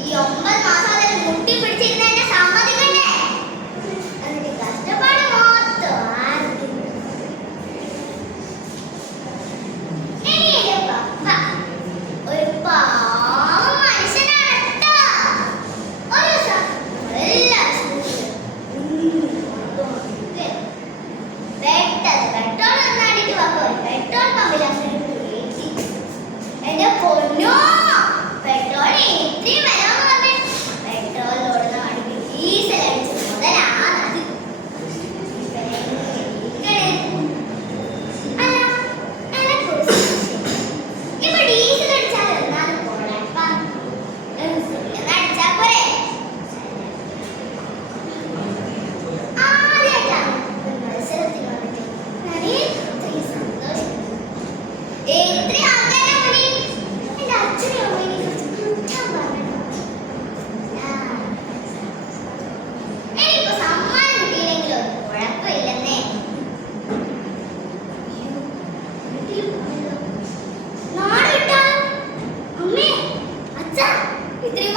ഈ 9 മാസം അതിൽ മുട്ടി പിടിച്ചിരുന്ന എന്നെ സമ്മതിക്കണ്ടേ? എന്നിട്ട് കഷ്ടപ്പാട് മൊത്തം ആർക്ക്? ഇനി എന്റെ പപ്പ ഒരു പാവം മനുഷ്യനാണ് ട്ടോ. ഒരു ദിവസം പെട്രോൾ ഒന്നടിക്ക് വാക്കോ പെട്രോൾ പമ്പിലാണ് എന്റെ പൊന്നോ പെട്രോൾ ഇത്രയും വില പറഞ്ഞ് പെട്രോളിലോടുന്ന വണ്ടിക്ക് ഡീസൽ അടിച്ച് മുതലാണത്. അല്ല എനക്കൊരു സംശയം. ഇപ്പൊ ഡീസൽ അടിച്ചാൽ എന്നാണ് പോണപ്പ അടിച്ചാ പോരെ? ആദ്യമായിട്ടാണ് ഒരു മത്സരത്തിന് വന്നിട്ട് ഞാൻ ഇത്രയും സന്തോഷിക്കുന്നത്. ഇത്രയും ആൾക്കാരെ മുന്നിൽ എന്റെ അച്ഛനെയും അമ്മേനെയും കുറിച്ച് കുറ്റം പറഞ്ഞു. എനിക്കിപ്പോ സമ്മാനം കിട്ടിയില്ലെങ്കിലും കുഴപ്പമില്ലെന്നേ. നാളെ കിട്ടാ അമ്മേ അച്ഛാ ഇത്രയും